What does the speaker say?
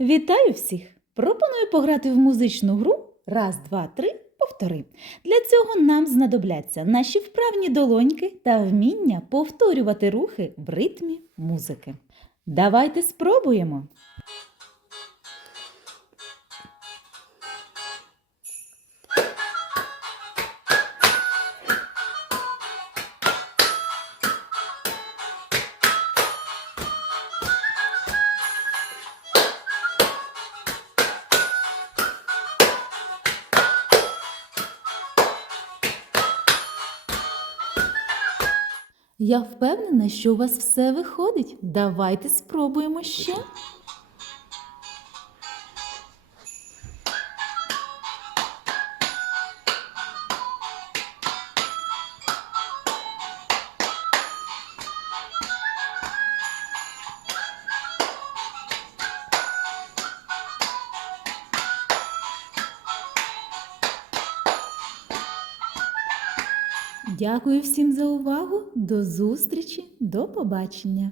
Вітаю всіх! Пропоную пограти в музичну гру раз, два, три, повтори. Для цього нам знадобляться наші вправні долоньки та вміння повторювати рухи в ритмі музики. Давайте спробуємо. Я впевнена, що у вас все виходить. Давайте спробуємо ще. Дякую всім за увагу. До зустрічі, до побачення.